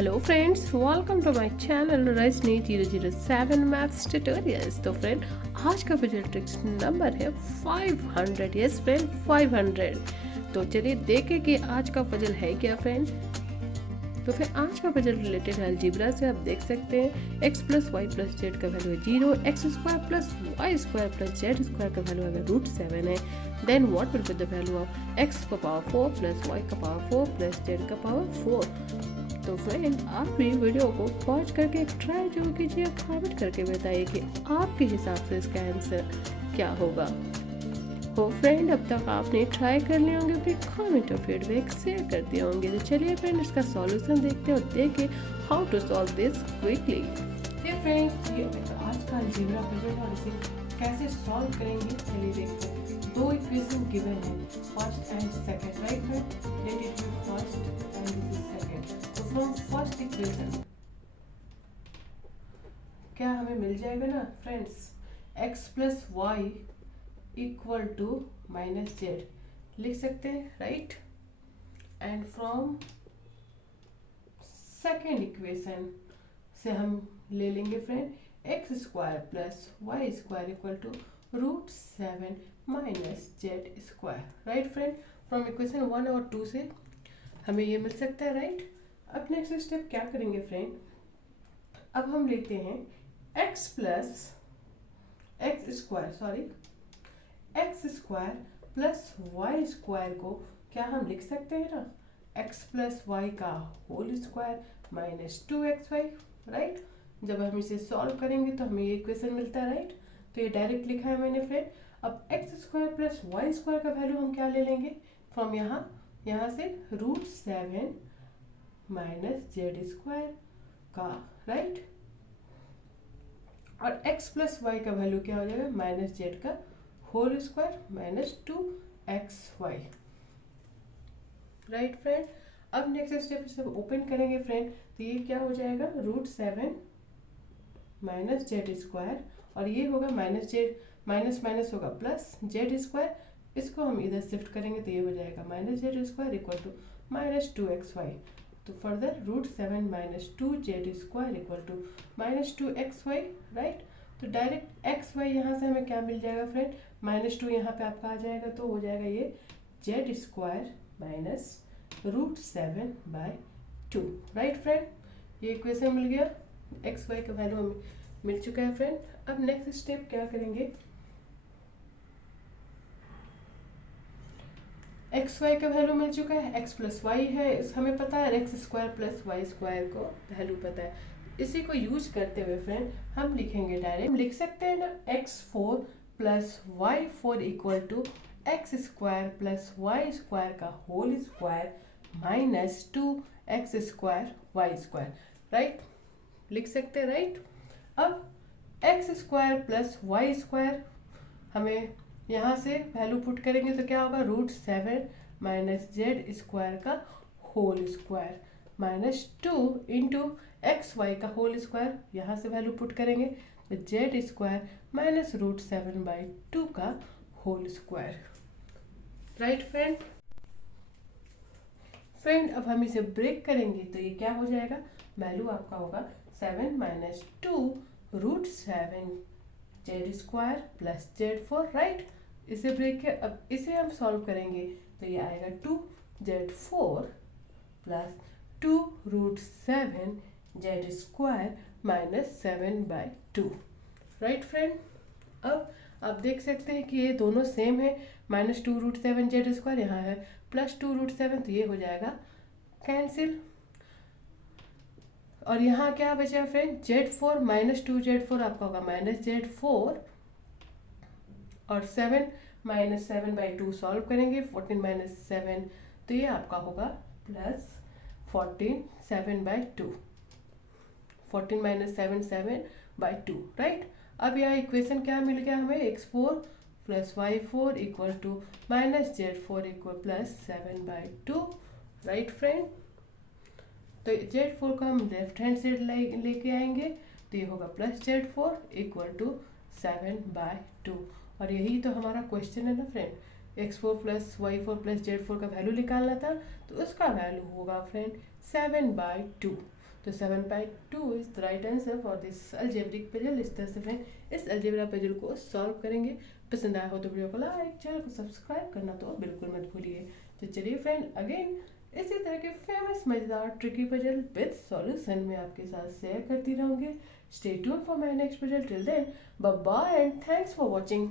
Hello friends, welcome to my channel Rajni 007 maths tutorials. तो friend, आज का पजल ट्रिक्स नंबर है 500। Yes friend, 500। तो चलिए देखें कि आज का पजल है क्या फ्रेंड। तो फिर आज का पजल रिलेटेड है अलजेब्रा से। आप देख सकते हैं x plus y plus z का वैल्यू है 0, x square plus y square plus z square का वैल्यू अगर √7 है, then what will be the value of x का पावर 4 प्लस वाई का पावर 4 प्लस जेड का पावर 4। तो फ्रेंड, आप भी वीडियो को पॉज करके एक ट्राई जरूर कीजिए, कमेंट करके बताइए कि आपके हिसाब से इसका आंसर क्या होगा। हो फ्रेंड, अब तक आपने ट्राई कर लिए होंगे, अपनी कमेंट और फीडबैक शेयर कर दिए होंगे। तो चलिए फ्रेंड, इसका सॉल्यूशन देखते हैं और देखें how to solve this quickly. Friends, ये आज का अलजेब्रा पजल है और इसे कैसे सॉल्व करेंगे चलिए देखते हैं। दो इक्वेशन गिवन है, first and second, right friend. Let it be first and this is second. तो फ्रॉम फर्स्ट इक्वेशन क्या हमें मिल जाएगा ना friends, x plus y equal to minus z लिख सकते हैं, right. And from second equation से हम ले लेंगे friend x square plus y square equal to √7 minus z square, right friend. From equation 1 और 2 से हमें ये मिल सकता है, राइट। अब नेक्स्ट स्टेप क्या करेंगे फ्रेंड, अब हम लेते हैं x square plus y square को क्या हम लिख सकते हैं ना, एक्स प्लस वाई का whole square minus 2xy, right. जब हम इसे सॉल्व करेंगे तो हमें ये इक्वेशन मिलता है, राइट। तो ये डायरेक्ट लिखा है मैंने फ्रेंड। अब x square plus y square का वैल्यू हम क्या ले लेंगे फ्रॉम यहाँ से √7 माइनस जेड स्क्वायर का, राइट। और x प्लस वाई का वैल्यू क्या हो जाएगा, माइनस जेड का whole square minus 2xy, right friend. अब नेक्स्ट स्टेप से ओपन करेंगे फ्रेंड, तो ये क्या हो जाएगा √7 माइनस जेड स्क्वायर, और ये होगा माइनस जेड, माइनस माइनस होगा प्लस जेड स्क्वायर। इसको हम इधर शिफ्ट करेंगे तो ये हो जाएगा minus z square equal to minus 2xy। तो further √7 minus 2z square equal to minus 2xy, right. तो डायरेक्ट xy यहाँ से हमें क्या मिल जाएगा फ्रेंड, -2 यहाँ पे आपका आ जाएगा, तो हो जाएगा ये z square minus √7/2, right friend. ये इक्वेशन मिल गया, xy का वैल्यू हमें मिल चुका है फ्रेंड। अब नेक्स्ट स्टेप क्या करेंगे, एक्स वाई का वैल्यू मिल चुका है, x प्लस वाई है, हमें पता है x square plus y square को वैल्यू पता है। इसी को यूज करते हुए फ्रेंड हम लिखेंगे डायरेक्ट, हम लिख सकते हैं ना x4 plus y4 equal to x square plus y square का whole square minus 2x square y square, right. लिख सकते हैं, राइट। अब x square plus y square हमें यहाँ से वैल्यू पुट करेंगे तो क्या होगा, √7 माइनस जेड स्क्वायर का whole square minus 2 into x y का होल स्क्वायर, यहाँ से वैल्यू पुट करेंगे तो जेड स्क्वायर माइनस √7/2 का whole square, right friend. Friend, अब हम इसे ब्रेक करेंगे तो ये क्या हो जाएगा, वैल्यू आपका होगा 7 minus 2 √7 Z square plus Z4, right. इसे ब्रेक के अब इसे हम सॉल्व करेंगे तो ये आएगा 2Z4 plus 2 √7 Z square minus 7/2, right friend. अब आप देख सकते हैं कि ये दोनों सेम है, -2 √7 जेड स्क्वायर यहाँ है प्लस 2 √7, तो ये हो जाएगा कैंसिल। और यहाँ क्या बचा फ्रेंड, Z4 माइनस 2Z4 आपका होगा माइनस Z4 और 7 माइनस 7/2 सॉल्व करेंगे, 14 माइनस 7, तो ये आपका होगा प्लस 14 7/2, 14 माइनस 7 7/2, राइट। अब यहाँ इक्वेशन क्या मिल गया हमें, x4 plus y4 equal to minus Z4 equal plus 7/2, right friend. तो Z4 को हम लेफ्ट हैंड साइड लेके आएंगे तो ये होगा प्लस Z4 इक्वल टू 7/2, और यही तो हमारा क्वेश्चन है ना friend, x4 plus y4 plus Z4 का वैल्यू निकालना था, तो उसका वैल्यू होगा फ्रेंड 7/2, तो 7/2 is the right answer for this algebraic puzzle. इस तरह से फ्रेंड इस अलजेब्रा पजल को सॉल्व करेंगे। पसंद आया हो तो वीडियो को लाइक, चैनल को सब्सक्राइब करना तो बिल्कुल मत भूलिए। तो चलिए फ्रेंड अगेन इसी तरह के फेमस मजेदार ट्रिकी पजल विद सॉल्यूशन में आपके साथ शेयर करती रहूंगी। Stay tuned for my next puzzle. Till then bye bye and thanks for watching.